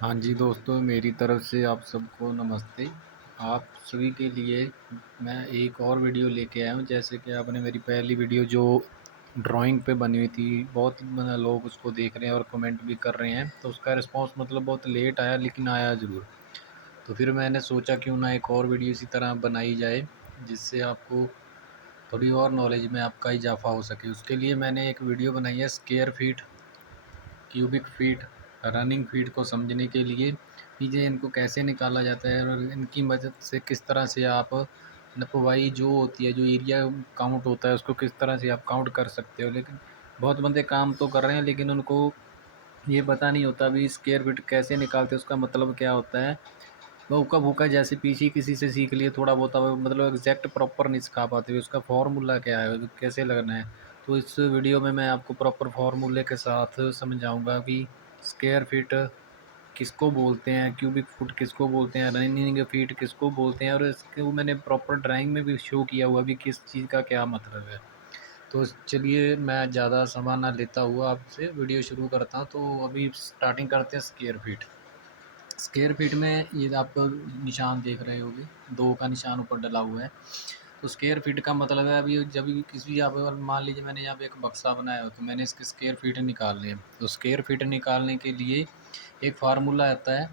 हाँ जी दोस्तों, मेरी तरफ से आप सबको नमस्ते। आप सभी के लिए मैं एक और वीडियो लेके आया हूँ। जैसे कि आपने मेरी पहली वीडियो जो ड्राइंग पे बनी हुई थी, बहुत लोग उसको देख रहे हैं और कमेंट भी कर रहे हैं। तो उसका रिस्पांस मतलब बहुत लेट आया, लेकिन आया ज़रूर। तो फिर मैंने सोचा क्यों ना एक और वीडियो इसी तरह बनाई जाए, जिससे आपको थोड़ी और नॉलेज में आपका इजाफा हो सके। उसके लिए मैंने एक वीडियो बनाई है square feet, cubic feet, running feet को समझने के लिए कि ये इनको कैसे निकाला जाता है और इनकी मदद से किस तरह से आप नपवाई जो होती है, जो एरिया काउंट होता है, उसको किस तरह से आप काउंट कर सकते हो। लेकिन बहुत बंदे काम तो कर रहे हैं, लेकिन उनको ये पता नहीं होता भी स्क्वायर फीट कैसे निकालते हैं, उसका मतलब क्या होता है। वो उका भूका जैसे पीछे किसी से सीख लिए थोड़ा बहुत, मतलब एग्जैक्ट प्रॉपर नहीं सिखा पाते हुए उसका फॉर्मूला क्या है, कैसे लगना है। तो इस वीडियो में मैं आपको प्रॉपर फॉर्मूले के साथ समझाऊंगा कि स्क्वायर फीट किसको बोलते हैं, क्यूबिक फुट किसको बोलते हैं, रनिंग फीट किसको बोलते हैं, और इसको मैंने प्रॉपर ड्राइंग में भी शो किया हुआ भी किस चीज़ का क्या मतलब है। तो चलिए, मैं ज़्यादा समय ना लेता हुआ आपसे वीडियो शुरू करता हूँ। तो अभी स्टार्टिंग करते हैं स्क्वायर फीट। स्क्वायर फीट में ये आप निशान देख रहे होगे, दो का निशान ऊपर डला हुआ है। तो स्क्वायर फीट का मतलब है, अभी जब भी किसी यहाँ पे मान लीजिए मैंने यहाँ पे एक बक्सा बनाया हो, तो मैंने इसके स्क्वायर फीट निकालने हैं। तो स्क्वायर फीट निकालने के लिए एक फार्मूला आता है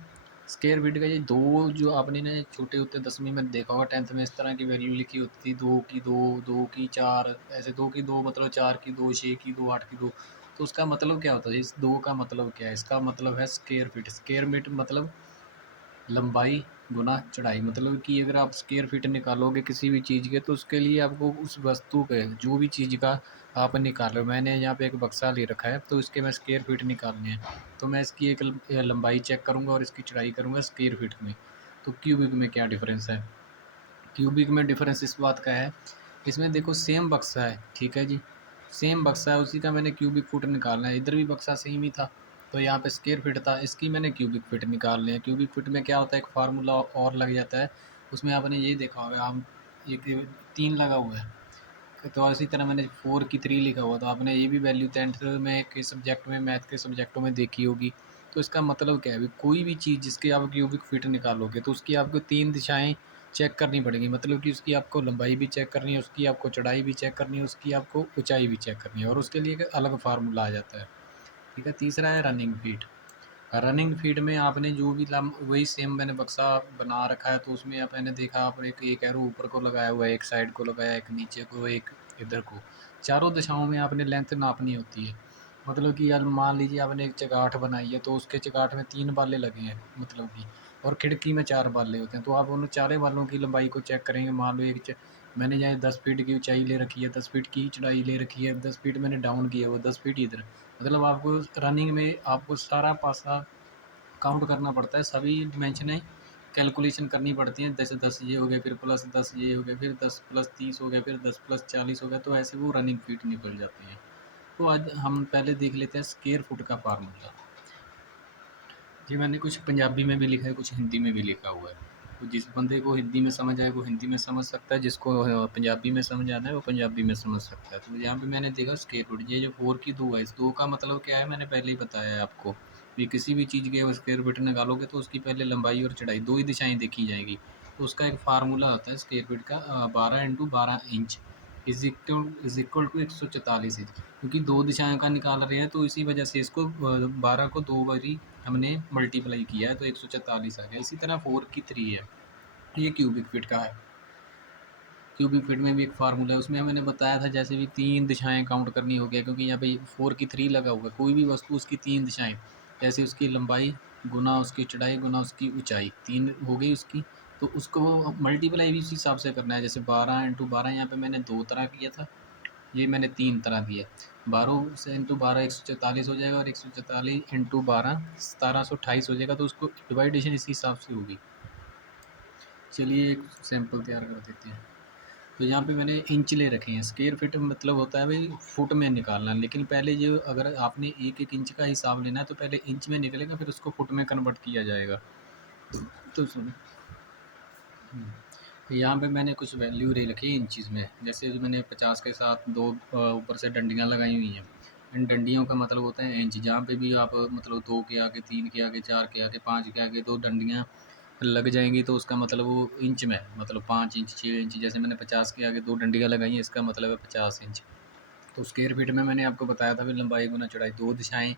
स्क्वायर फीट का। ये दो जो आपने ना छोटे होते 10वीं में देखा होगा, 10th में इस तरह की वैल्यू लिखी होती थी, दो की दो, दो की चार, ऐसे दो की दो मतलब चार की दो, छः की दो, आठ की दो। तो उसका मतलब क्या होता है, इस दो का मतलब क्या है, इसका मतलब है स्क्वायर फीट। स्क्वायर फीट मतलब लंबाई गुना चौड़ाई। मतलब कि अगर आप स्क्वायर फीट निकालोगे किसी भी चीज़ के, तो उसके लिए आपको उस वस्तु के जो भी चीज़ का आप निकालो। मैंने यहाँ पे एक बक्सा ले रखा है, तो इसके मैं स्क्वायर फीट निकालने हैं। तो मैं इसकी एक लंबाई चेक करूँगा और इसकी चौड़ाई करूँगा स्क्वायर फीट में। तो क्यूबिक में क्या डिफरेंस है, क्यूबिक में डिफरेंस इस बात का है, इसमें देखो सेम बक्सा है, ठीक है जी, सेम बक्सा है, उसी का मैंने क्यूबिक फुट निकालना है। इधर भी बक्सा सेम ही था, तो यहाँ पे स्क्वायर फीट था, इसकी मैंने क्यूबिक फीट निकालने हैं। क्यूबिक फीट में क्या होता है, एक फार्मूला और लग जाता है। उसमें आपने ये देखा होगा, हम एक तीन लगा हुआ है, तो इसी तरह मैंने फोर की थ्री लिखा हुआ, तो आपने ये भी वैल्यू टेंथ में के सब्जेक्ट में, मैथ के सब्जेक्टों में देखी होगी। तो इसका मतलब क्या है, कोई भी चीज़ जिसकी आप क्यूबिक फिट निकालोगे, तो उसकी आपको तीन दिशाएं चेक करनी पड़ेगी। मतलब कि उसकी आपको लंबाई भी चेक करनी है, उसकी आपको चौड़ाई भी चेक करनी है, उसकी आपको ऊंचाई भी चेक करनी है, और उसके लिए एक अलग फार्मूला आ जाता है। ठीक है, तीसरा है रनिंग फीट। रनिंग फीड में आपने जो भी लम वही सेम मैंने बक्सा बना रखा है, तो उसमें आप मैंने देखा, आप एक एरो ऊपर को लगाया हुआ है, एक साइड को लगाया, एक नीचे को, एक इधर को। चारों दिशाओं में आपने लेंथ नापनी होती है। मतलब कि यार मान लीजिए आपने एक चगाठ बनाई है, तो उसके चगाठ में तीन बाले लगे हैं, मतलब कि, और खिड़की में चार बाले होते हैं, तो आप उन चारों बालों की लंबाई को चेक करेंगे। मान लो मैंने यहाँ 10 फीट की ऊंचाई ले रखी है, 10 फीट की चौड़ाई ले रखी है, 10 फीट मैंने डाउन किया वो 10 फीट इधर। मतलब आपको रनिंग में आपको सारा पासा काउंट करना पड़ता है, सभी डिमेंशनें कैलकुलेशन करनी पड़ती हैं। जैसे 10 ये हो गए, फिर प्लस 10 ये हो गए, फिर 10 प्लस 30 हो गया, फिर 10 प्लस 40 हो गया, तो ऐसे वो रनिंग फीट निकल जाते हैं। तो आज हम पहले देख लेते हैं स्क्वायर फुट का फार्मूला। जी, मैंने कुछ पंजाबी में भी लिखा है, कुछ हिंदी में भी लिखा हुआ है। तो जिस बंदे को हिंदी में समझ आए वो हिंदी में समझ सकता है, जिसको पंजाबी में समझ आता है वो पंजाबी में समझ सकता है। तो यहाँ पे मैंने देखा स्क्वायर फुट, ये जो फोर की दो है, इस दो का मतलब क्या है, मैंने पहले ही बताया है आपको कि किसी भी चीज़ के स्क्वायर फुट निकालोगे तो उसकी पहले लंबाई और चौड़ाई दो ही दिशाएं देखी जाएंगी। तो उसका एक फार्मूला होता है स्क्वायर फीट का, 12 × 12 inch is equal to 144 inch. क्योंकि दो दिशाओं का निकाल रहे हैं, तो इसी वजह से इसको 12 को दो बारी हमने मल्टीप्लाई किया है, तो 144 आ गया। इसी तरह फोर की थ्री है, ये क्यूबिक फिट का है। क्यूबिक फिट में भी एक फार्मूला है, उसमें मैंने बताया था जैसे भी तीन दिशाएं काउंट करनी हो गया, क्योंकि यहाँ पे फोर की थ्री लगा हुआ है, कोई भी वस्तु उसकी तीन दिशाएं, जैसे उसकी लंबाई गुना उसकी चौड़ाई गुना उसकी ऊंचाई, तीन हो गई उसकी। तो उसको मल्टीप्लाई भी इसी हिसाब से करना है, जैसे 12 × 12, यहाँ पे मैंने दो तरह किया था, ये मैंने तीन तरह दिया। 12 से इंटू 12 144 हो जाएगा, और 144 × 12 1728 हो जाएगा। तो उसको डिवाइडेशन इसी हिसाब से होगी। चलिए एक सैंपल तैयार कर देते हैं। तो यहाँ पे मैंने इंच ले रखे हैं, स्क्वायर फिट मतलब होता है भाई फुट में निकालना, लेकिन पहले जो अगर आपने एक एक इंच का हिसाब लेना है, तो पहले इंच में निकलेगा, फिर उसको फुट में कन्वर्ट किया जाएगा। तो सुनो, तो यहाँ पे मैंने कुछ वैल्यू ले रखी है इंचज़ में, जैसे मैंने 50 के साथ दो ऊपर से डंडियाँ लगाई हुई हैं। इन डंडियों का मतलब होता है इंच। जहाँ पे भी आप मतलब 2 के आगे, 3 के आगे, 4 के आगे, 5 के आगे 2 डंडियाँ लग जाएँगी तो उसका मतलब वो इंच में है, मतलब 5 इंच, 6 इंच। जैसे मैंने 50 के आगे 2 डंडियाँ लगाई हैं, इसका मतलब है 50 इंच। तो स्क्वायर फीट में मैंने आपको बताया था भी लंबाई गुना चौड़ाई 2 दिशाएँ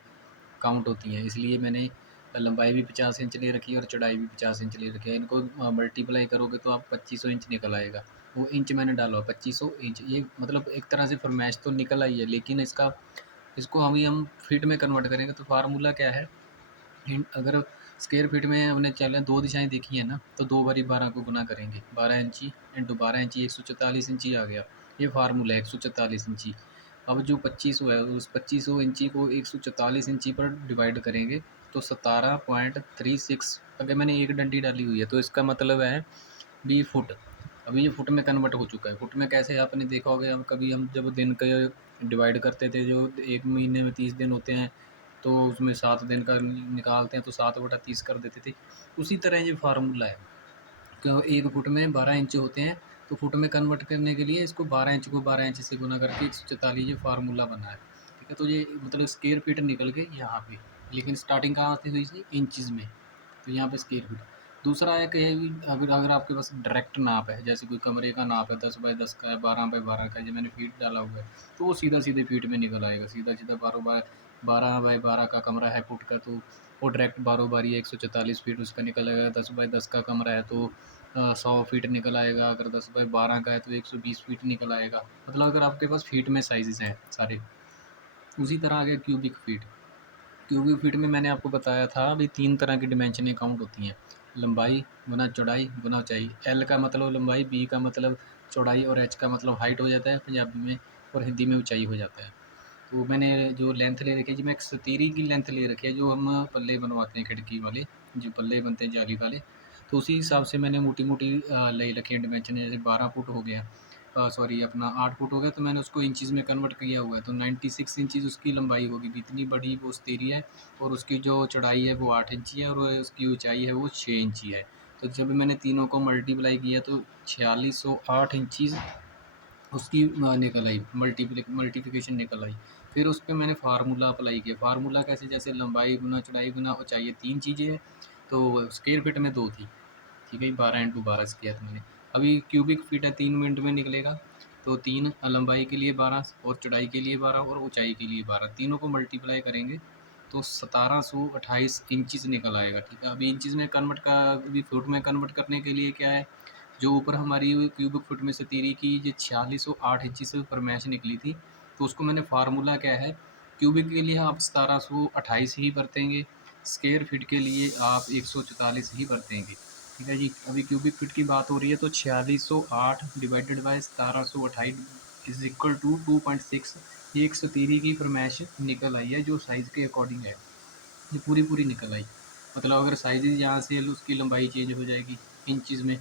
काउंट होती हैं, इसलिए मैंने लंबाई भी 50 इंच ले रखी है और चौड़ाई भी 50 इंच ले रखी है। इनको मल्टीप्लाई करोगे तो आप 2500 इंच निकल आएगा। वो इंच मैंने डाला 2500 इंच, ये मतलब एक तरह से फरमाइश तो निकल आई है, लेकिन इसको हम फीट में कन्वर्ट करेंगे तो फार्मूला क्या है। अगर स्क्वायर फीट में हमने चले 2 दिशाएँ देखी हैं ना, तो 2 बारी 12 को गुना करेंगे। 12 इंची इंटू 12 इंची 144 इंची आ गया। ये फार्मूला है 144 इंची। अब जो 2500 है, उस 2500 इंची को 144 इंची पर डिवाइड करेंगे तो 17.36, अगर मैंने एक डंडी डाली हुई है तो इसका मतलब है 20 फुट। अभी ये फुट में कन्वर्ट हो चुका है। फुट में कैसे, आपने देखा होगा, हम जब दिन के डिवाइड करते थे, जो 1 महीने में 30 दिन होते हैं तो उसमें 7 दिन का निकालते हैं तो 7/30 कर देते थे। उसी तरह ये फार्मूला है। तो 1 फुट में 12 इंच होते हैं, तो फुट में कन्वर्ट करने के लिए इसको 12 इंच को 12 इंच से गुना करके 144 ये फार्मूला बना है। ठीक है, तो ये मतलब स्क्वायर फीट निकल के यहाँ पे, लेकिन स्टार्टिंग कहाँ से हुई थी, इंचज़ में। तो यहाँ पे स्क्वायर फीट। दूसरा है कि अगर अगर आपके पास डायरेक्ट नाप है, जैसे कोई कमरे का नाप है 10x10 का है, 12x12 का है, जो मैंने फीट डाला हुआ है, तो वो सीधा सीधे फीट में निकल आएगा। सीधा सीधा 12x12 का कमरा है फुट का, तो वो डायरेक्ट 12 बारी 144 फीट उसका निकल आएगा। 10x10 का कमरा है तो 100 फीट निकल आएगा। अगर 10x12 का है तो 120 फीट निकल आएगा। मतलब अगर आपके पास फीट में साइज़ हैं सारे। उसी तरह आ गया क्यूबिक फीट। क्यूबिक फीट में मैंने आपको बताया था अभी 3 तरह की डिमेंशनें काउंट होती हैं। लंबाई गुना चौड़ाई गुना ऊँचाई। एल का मतलब लंबाई, बी का मतलब चौड़ाई और एच का मतलब हाइट हो जाता है पंजाबी में, और हिंदी में ऊँचाई हो जाता है। तो मैंने जो लेंथ ले रखी है जी, मैं एक सतीरी की लेंथ ले रखी है, जो हम पल्ले बनवाते हैं खिड़की वाले, जो पल्ले बनते हैं जाली वाले। तो उसी हिसाब से मैंने मोटी मोटी ले रखी है डिमेंशन। जैसे 12 फुट हो गया, सॉरी अपना 8 फुट हो गया, तो मैंने उसको इंचज़ में कन्वर्ट किया हुआ है। तो 96 इंचज़ उसकी लंबाई होगी, इतनी बड़ी वो सतीरी है। और उसकी जो चौड़ाई है वो 8 इंची है, और उसकी ऊंचाई है वो 6 इंची है। तो जब मैंने तीनों को मल्टीप्लाई किया तो 4608 इंचज़ उसकी निकल आई, मल्टीप्लिकेशन निकल आई। फिर उस पे मैंने फार्मूला अप्लाई किया। फार्मूला कैसे, जैसे लंबाई गुना चौड़ाई गुना ऊंचाई, ये 3 चीज़ें हैं, तो स्क्वायर फीट में 2 थी। ठीक है, 12 से किया था मैंने। अभी क्यूबिक फीट है, 3 मिनट में निकलेगा। तो 3 लंबाई के लिए 12 और चौड़ाई के लिए 12 और ऊंचाई के लिए 12, तीनों को मल्टीप्लाई करेंगे तो 1728 इंचज़ निकल आएगा। ठीक है, अभी इंचज़ में कन्वर्ट का, अभी फुट में कन्वर्ट करने के लिए क्या है, जो ऊपर हमारी क्यूबिक फुट में सतीरी की जो 4608 इंचज़ से फरमाइश निकली थी, तो उसको मैंने फार्मूला क्या है, क्यूबिक के लिए आप 1728 ही बरतेंगे, स्क्वायर फीट के लिए आप 144 ही बरतेंगे। ठीक है जी, अभी क्यूबिक फीट की बात हो रही है तो 4608 divided by 1728 is equal to 2.6। ये एक सतीरी की फरमाइश निकल आई है, जो साइज़ के अकॉर्डिंग है। ये पूरी पूरी निकल आई। मतलब अगर साइज़ यहाँ से उसकी लंबाई चेंज हो जाएगी इंचज़ में,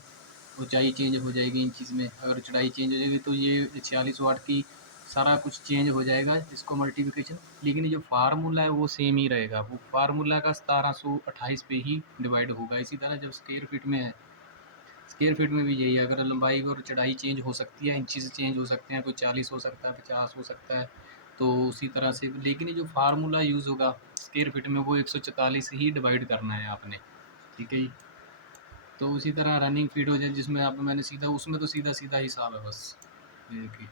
ऊंचाई चेंज हो जाएगी इंचज़ में, अगर चौड़ाई चेंज हो जाएगी, तो ये 46 वाट की सारा कुछ चेंज हो जाएगा इसको मल्टीप्लिकेशन। लेकिन ये जो फार्मूला है वो सेम ही रहेगा, वो फार्मूला का 1728 पे ही डिवाइड होगा। इसी तरह जब स्क्वायर फीट में है, स्क्वायर फीट में भी यही है। अगर लंबाई और चौड़ाई चेंज हो सकती है, इंचज़ चेंज हो सकते हैं, कोई 40 हो सकता है, 50 हो सकता है, तो उसी तरह से। लेकिन ये जो फार्मूला यूज़ होगा स्क्वायर फीट में, वो 144 ही डिवाइड करना है आपने। ठीक है जी। तो उसी तरह रनिंग फीट हो जाए, जिसमें आप मैंने सीधा, उसमें तो सीधा सीधा हिसाब है बस। ये देखिए,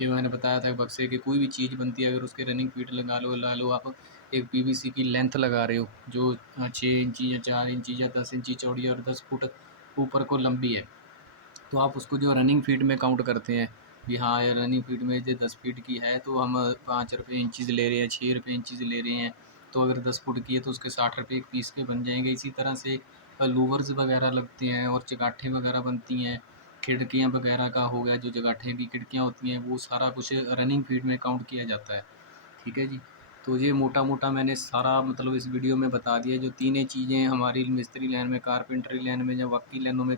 ये मैंने बताया था बक्से की कोई भी चीज़ बनती है, अगर उसके रनिंग फीट लगा लो आप। एक पीवीसी की लेंथ लगा रहे हो जो 6 इंची या 4 इंची या 10 इंची चौड़ी और 10 फुट ऊपर को लंबी है, तो आप उसको जो रनिंग फीट में काउंट करते हैं कि हाँ यार रनिंग फीट में जो 10 फीट की है तो हम 5 रुपये इंचज़ ले रहे हैं, 6 रुपये इंचज़ ले रहे हैं। तो अगर 10 फुट की है तो उसके 60 रुपये एक पीस के बन जाएंगे। इसी तरह से लूवर्स वगैरह लगते हैं और चगाठें वगैरह बनती हैं। खिड़कियाँ वगैरह का हो गया, जो चगाठें की खिड़कियाँ होती हैं, वो सारा कुछ रनिंग फीट में काउंट किया जाता है। ठीक है जी। तो ये मोटा मोटा मैंने सारा मतलब इस वीडियो में बता दिया, जो तीनों चीज़ें हमारी मिस्त्री लाइन में, कारपेंटरी लाइन में या बाकी लाइनों में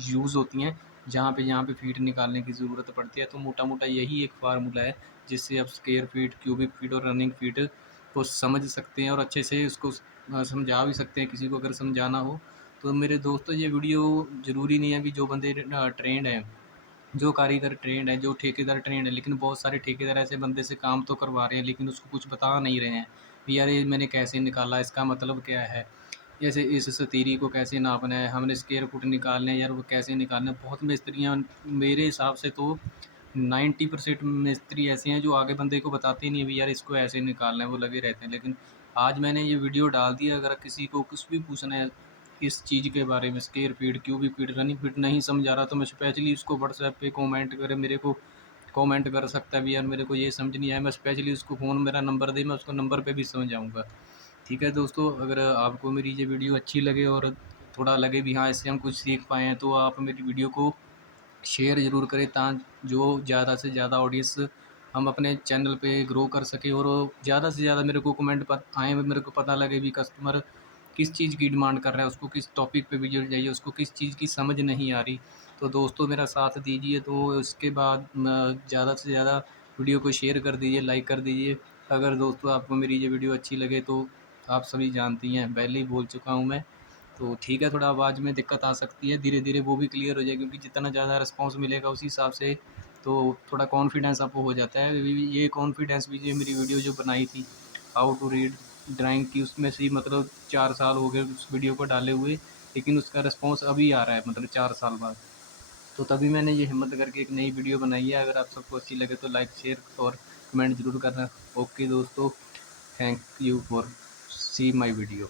यूज़ होती हैं, जहाँ पे फीट निकालने की ज़रूरत पड़ती है। तो मोटा मोटा यही एक फार्मूला है, जिससे आप स्क्वायर फीट, क्यूबिक फीट और रनिंग फीट को समझ सकते हैं और अच्छे से उसको समझा भी सकते हैं किसी को अगर समझाना हो। तो मेरे दोस्तों, ये वीडियो ज़रूरी नहीं है कि जो बंदे ट्रेंड हैं जो कारीगर ट्रेंड है, जो ठेकेदार ट्रेंड है, लेकिन बहुत सारे ठेकेदार ऐसे बंदे से काम तो करवा रहे हैं लेकिन उसको कुछ बता नहीं रहे हैं कि यार ये मैंने कैसे निकाला, इसका मतलब क्या है, जैसे इस सतीरी को कैसे नापना है, हमने स्क्वायर फुट निकालने हैं यार, वो कैसे निकालना है। बहुत मिस्त्रियाँ मेरे हिसाब से तो 90% मिस्त्री ऐसे हैं जो आगे बंदे को बताते ही नहीं है भी यार इसको ऐसे निकालना है, वो लगे रहते हैं। लेकिन आज मैंने ये वीडियो डाल दिया, अगर किसी को कुछ भी पूछना है इस चीज़ के बारे में, square feet, cubic feet, running feet नहीं समझ आ रहा, तो मैं स्पेशली उसको व्हाट्सएप पे कमेंट करे, मेरे को कमेंट कर सकता है भी यार मेरे को ये समझ नहीं आया, मैं स्पेशली उसको फ़ोन मेरा नंबर दे, मैं उसको नंबर पे भी समझाऊँगा। ठीक है दोस्तों, अगर आपको मेरी ये वीडियो अच्छी लगे और थोड़ा लगे भी हाँ इससे हम कुछ सीख पाए हैं, तो आप मेरी वीडियो को शेयर ज़रूर करें, जो ज़्यादा से ज़्यादा ऑडियंस हम अपने चैनल पे ग्रो कर सकें और ज़्यादा से ज़्यादा मेरे को कमेंट आएँ, मेरे को पता लगे भी कस्टमर किस चीज़ की डिमांड कर रहा है, उसको किस टॉपिक पे वीडियो चाहिए, उसको किस चीज़ की समझ नहीं आ रही। तो दोस्तों मेरा साथ दीजिए, तो उसके बाद ज़्यादा से ज़्यादा वीडियो को शेयर कर दीजिए, लाइक कर दीजिए। अगर दोस्तों आपको मेरी ये वीडियो अच्छी लगे तो आप सभी जानती हैं, पहले ही बोल चुका हूँ मैं। तो ठीक है, थोड़ा आवाज़ में दिक्कत आ सकती है, धीरे-धीरे वो भी क्लियर हो जाएगी, क्योंकि जितना ज़्यादा रिस्पॉन्स मिलेगा उसी हिसाब से तो थोड़ा कॉन्फिडेंस आपको हो जाता है। ये कॉन्फिडेंस भी, ये मेरी वीडियो जो बनाई थी हाउ टू रीड ड्राइंग की, उसमें से ही मतलब 4 साल हो गए उस वीडियो को डाले हुए, लेकिन उसका रिस्पॉन्स अभी आ रहा है, मतलब 4 साल बाद। तो तभी मैंने ये हिम्मत करके एक नई वीडियो बनाई है। अगर आप सबको अच्छी लगे तो लाइक, शेयर और कमेंट ज़रूर करना। ओके दोस्तों, thank you for see my video.